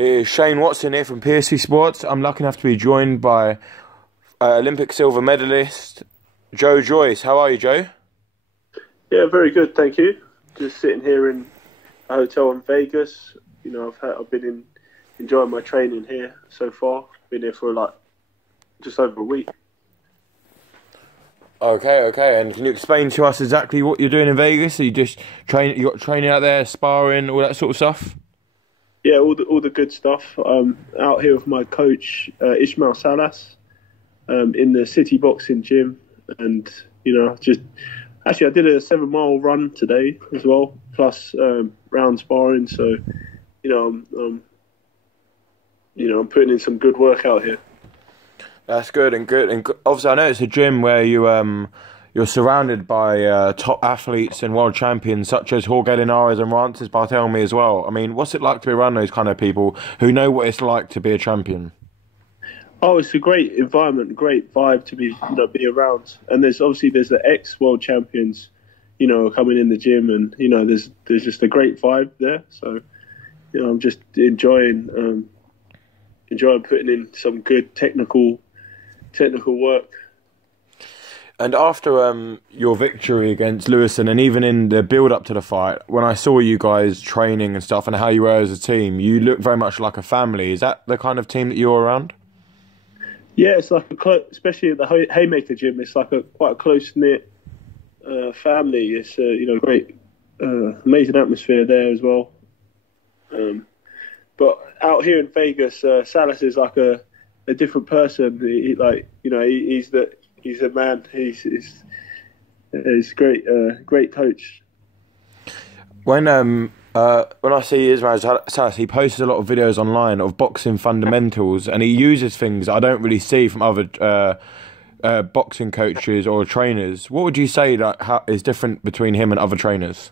Here's Shane Watson here from PSC Sports. I'm lucky enough to be joined by Olympic silver medalist Joyce. How are you, Joe? Yeah, very good, thank you. Just sitting here in a hotel in Vegas. You know, I've been enjoying my training here so far. Been here for like just over a week. Okay. And can you explain to us exactly what you're doing in Vegas? Are you just you got training out there, sparring, all that sort of stuff? Yeah, all the good stuff. Out here with my coach Ismail Salas in the City Boxing Gym, and you know, I did a 7-mile run today as well, plus round sparring. So, I'm I'm putting in some good work out here. That's good. And obviously, I know it's a gym where you're surrounded by top athletes and world champions such as Jorge Linares and Rances Barthelemy as well. I mean, what's it like to be around those kind of people who know what it's like to be a champion? Oh, it's a great environment, great vibe to be around. And there's the ex-world champions, coming in the gym, and there's just a great vibe there. So, I'm just enjoying putting in some good technical work. And after your victory against Louisville, and even in the build-up to the fight, when I saw you guys training and stuff and how you were as a team, you look very much like a family. Is that the kind of team that you're around? Yeah, it's like especially at the Haymaker gym, it's like quite a close-knit family. It's great, amazing atmosphere there as well. But out here in Vegas, Salas is like a different person. He's a man. He's a great coach. When I see Ismail Salas, he posts a lot of videos online of boxing fundamentals, and he uses things I don't really see from other boxing coaches or trainers. What would you say that is different between him and other trainers?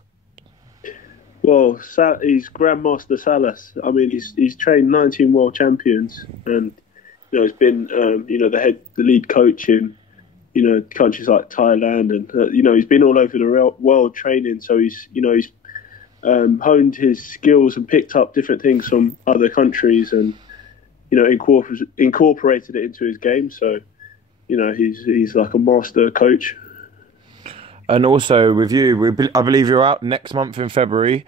Well, he's Grandmaster Salas. I mean, he's trained 19 world champions, and he's been the lead coach in countries like Thailand, and he's been all over the world training. So he's honed his skills and picked up different things from other countries, and incorporated it into his game. So he's like a master coach. And also with you, I believe you're out next month in February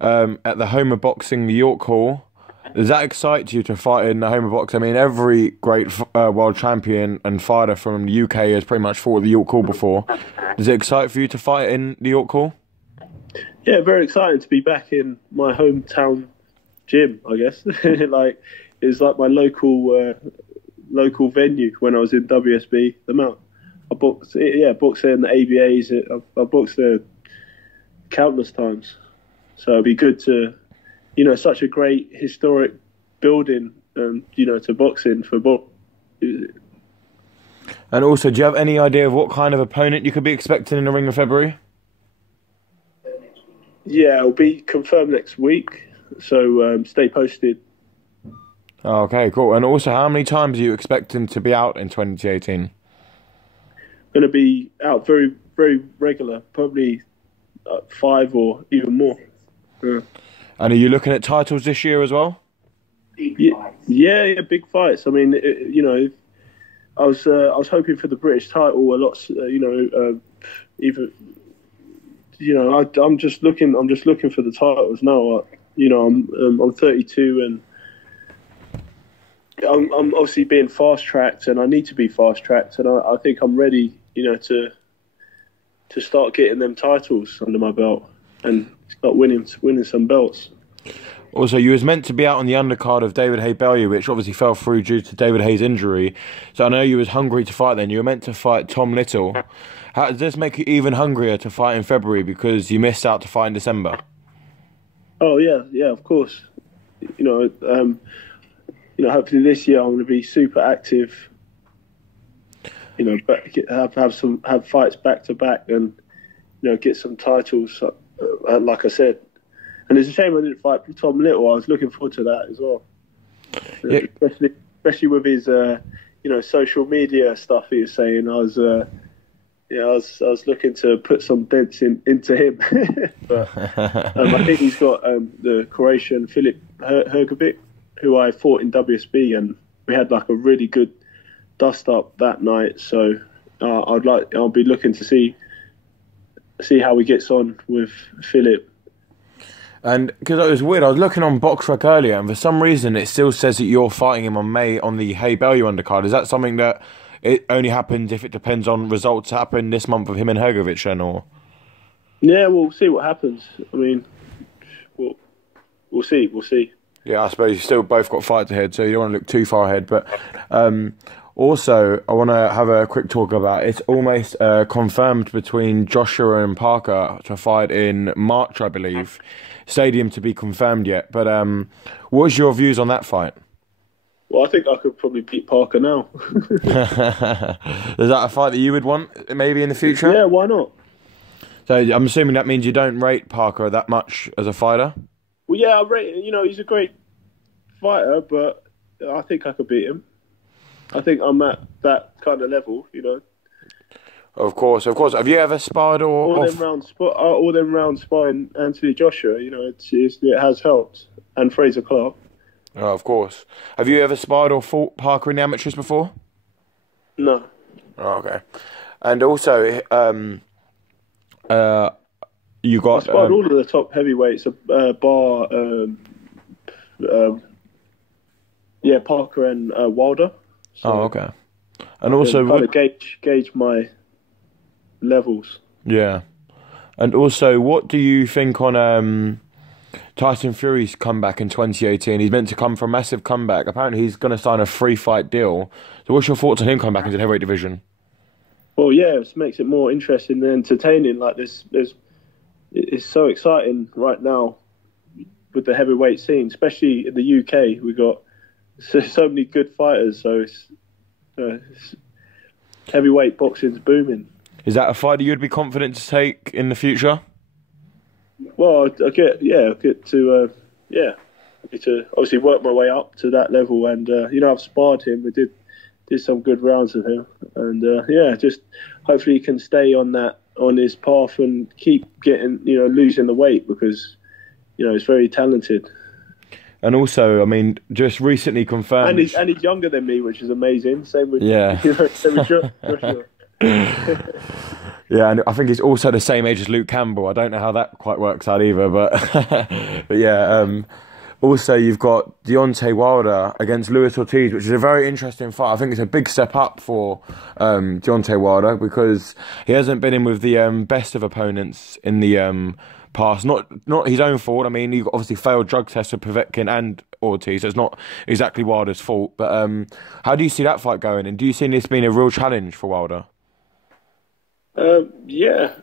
at the Home of Boxing York Hall. Does that excite you to fight in the Home of Boxing? I mean, every great world champion and fighter from the UK has pretty much fought at the York Hall before. Does it excite for you to fight in the York Hall? Yeah, very exciting to be back in my hometown gym, I guess. It's like my local venue when I was in WSB, the Mount. I boxed there in the ABAs. I boxed there countless times. So it'd be good to, such a great historic building, to box in for box. And also, do you have any idea of what kind of opponent you could be expecting in the ring in February? Yeah, it'll be confirmed next week. So stay posted. Okay, cool. And also, how many times are you expecting to be out in 2018? Going to be out very, very regular, probably 5 or even more. Yeah. And are you looking at titles this year as well? Yeah, big fights. I mean, I was hoping for the British title a lot. I'm just looking for the titles now. I'm 32 and I'm obviously being fast tracked, and I need to be fast tracked, and I think I'm ready, to start getting them titles under my belt and start winning some belts. Also, you was meant to be out on the undercard of David Haye Bellew, which obviously fell through due to David Haye's injury. So I know you was hungry to fight then. You were meant to fight Tom Little. How does this make you even hungrier to fight in February because you missed out to fight in December? Oh yeah, of course. Hopefully this year I'm going to be super active. Have fights back to back, and get some titles. Like I said, and it's a shame I didn't fight Tom Little. I was looking forward to that as well. Yeah. Especially with his social media stuff he was saying. I was looking to put some dents into him. But I think he's got the Croatian Filip Hrgovic, who I fought in WSB, and we had like a really good dust up that night. So I'll be looking to see how he gets on with Philip. And because it was weird, I was looking on BoxRec earlier, and for some reason it still says that you're fighting him on May on the Haye undercard. Is that something that it only happens if it depends on results happen this month of him and Hrgovic then, or? Yeah, we'll see what happens. I mean, we'll see. Yeah, I suppose you still both got fights ahead, so you don't want to look too far ahead. But also, I want to have a quick talk about it's almost confirmed between Joshua and Parker to fight in March, I believe. Stadium to be confirmed yet. But what's your views on that fight? Well, I think I could probably beat Parker now. Is that a fight that you would want maybe in the future? Yeah, why not? So I'm assuming that means you don't rate Parker that much as a fighter? Well, yeah, I rate. He's a great fighter, but I think I could beat him. I think I'm at that kind of level, Of course. Have you ever sparred all them rounds sparring Anthony Joshua? It has helped, and Fraser Clark. Oh, of course. Have you ever sparred or fought Parker in the amateurs before? No. Oh, okay. And also, you got... I sparred all of the top heavyweights, bar Parker and Wilder. So oh, okay. And also... kind of gauge my levels. Yeah. And also, what do you think on Tyson Fury's comeback in 2018? He's meant to come for a massive comeback. Apparently, he's going to sign a 3-fight deal. So what's your thoughts on him coming back into the heavyweight division? Well, yeah, it makes it more interesting and entertaining. Like it's so exciting right now with the heavyweight scene, especially in the UK. We've got so many good fighters, so it's heavyweight boxing's booming. Is that a fight that you'd be confident to take in the future? Well, I get to obviously work my way up to that level, and I've sparred him. We did some good rounds with him, and just hopefully he can stay on his path and keep getting losing the weight, because he's very talented. And also, I mean, just recently confirmed, and he's younger than me, which is amazing. Same with Joshua. Yeah, and I think he's also the same age as Luke Campbell. I don't know how that quite works out either, but but yeah. Also, you've got Deontay Wilder against Luis Ortiz, which is a very interesting fight. I think it's a big step up for Deontay Wilder, because he hasn't been in with the best of opponents in the past. Not his own fault. I mean, he obviously failed drug tests with Povetkin and Ortiz, so it's not exactly Wilder's fault. But how do you see that fight going? And do you see this being a real challenge for Wilder? Yeah.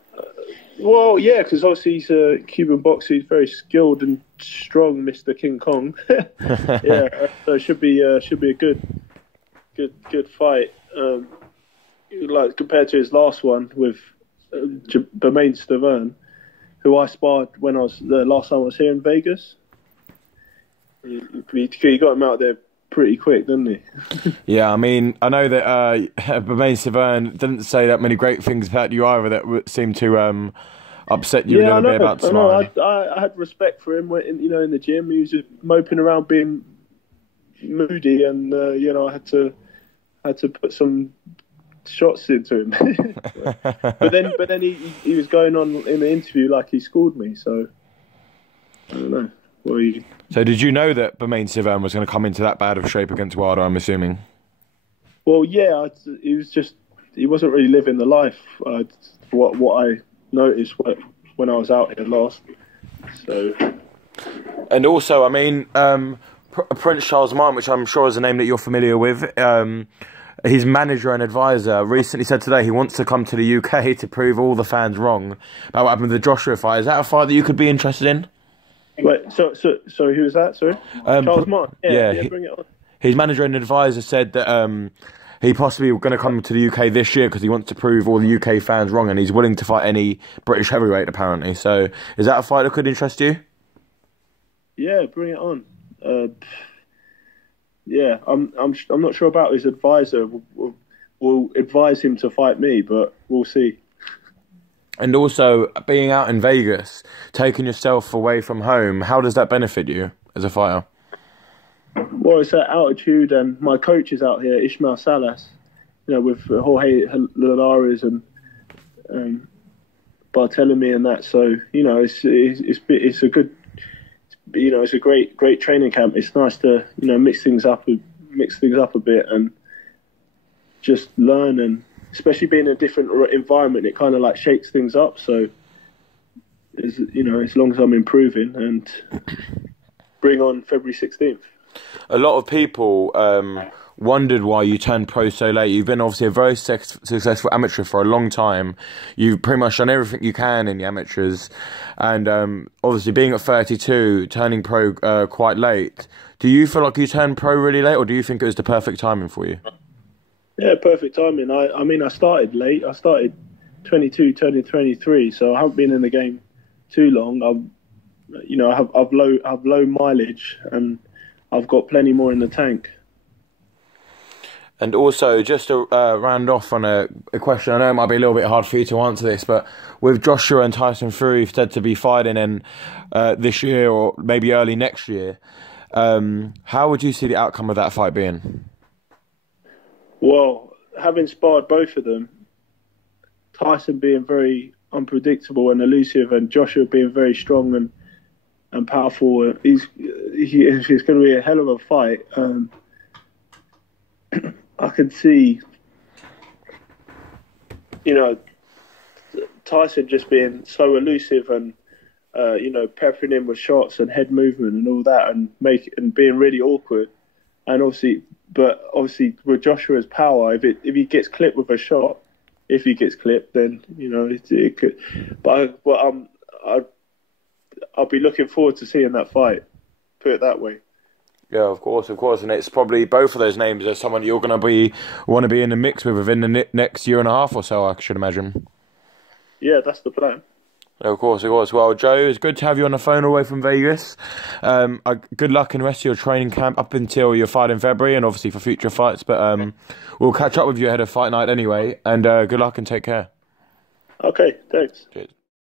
Well, yeah, because obviously he's a Cuban boxer. He's very skilled and strong, Mr. King Kong. Yeah, so it should be a good fight. Like compared to his last one with Bermain Stavern, who I sparred when the last time I was here in Vegas. He got him out there pretty quick, didn't he? Yeah, I mean, I know that Bermain Stavern didn't say that many great things about you either that seemed to upset you a little bit about sparring. I had respect for him when, in the gym. He was just moping around being moody, and I had to put some shots into him. but then he was going on in the interview like he schooled me, so I don't know. So did you know that Bermain Stavern was going to come into that bad of shape against Wilder, I'm assuming? Well, yeah, he wasn't really living the life. What I noticed when I was out here last. So, and also, I mean, Prince Charles Martin, which I'm sure is a name that you're familiar with, his manager and advisor recently said today he wants to come to the UK to prove all the fans wrong about what happened with the Joshua fight. Is that a fight that you could be interested in? Wait, so who was that? Sorry, Charles Martin. Yeah, bring it on. His manager and advisor said that he possibly going to come to the UK this year because he wants to prove all the UK fans wrong, and he's willing to fight any British heavyweight apparently. So, is that a fight that could interest you? Yeah, bring it on. Yeah, I'm not sure about his advisor. We'll advise him to fight me, but we'll see. And also, being out in Vegas, taking yourself away from home, how does that benefit you as a fighter? Well, it's at altitude, and my coach is out here, Ishmael Salas. With Jorge Linares and Barthélemy and that. So it's a good, it's a great training camp. It's nice to mix things up a bit and just learn, and especially being in a different environment, it kind of like shakes things up. So as long as I'm improving, and bring on February 16th. A lot of people wondered why you turned pro so late. You've been obviously a very successful amateur for a long time. You've pretty much done everything you can in the amateurs, and obviously being at 32, turning pro quite late. Do you feel like you turned pro really late, or do you think it was the perfect timing for you? Yeah, perfect timing. I started late. I started 22, turning 23, so I haven't been in the game too long. I've low mileage, and I've got plenty more in the tank. And also, just to round off on a question, I know it might be a little bit hard for you to answer this, but with Joshua and Tyson Fury said to be fighting in this year or maybe early next year, how would you see the outcome of that fight being? Well, having sparred both of them, Tyson being very unpredictable and elusive, and Joshua being very strong and powerful, it's going to be a hell of a fight. I can see, Tyson just being so elusive and, peppering him with shots and head movement and all that, and being really awkward. And obviously with Joshua's power, if he gets clipped with a shot, then it could. But I'll be looking forward to seeing that fight. Put it that way. Yeah, of course, and it's probably both of those names are someone you're going to want to be in the mix with within the next year and a half or so, I should imagine. Yeah, that's the plan. Of course. Well, Joe, it's good to have you on the phone away from Vegas. Good luck in the rest of your training camp up until your fight in February, and obviously for future fights. But we'll catch up with you ahead of fight night anyway. And good luck and take care. Okay, thanks. Cheers.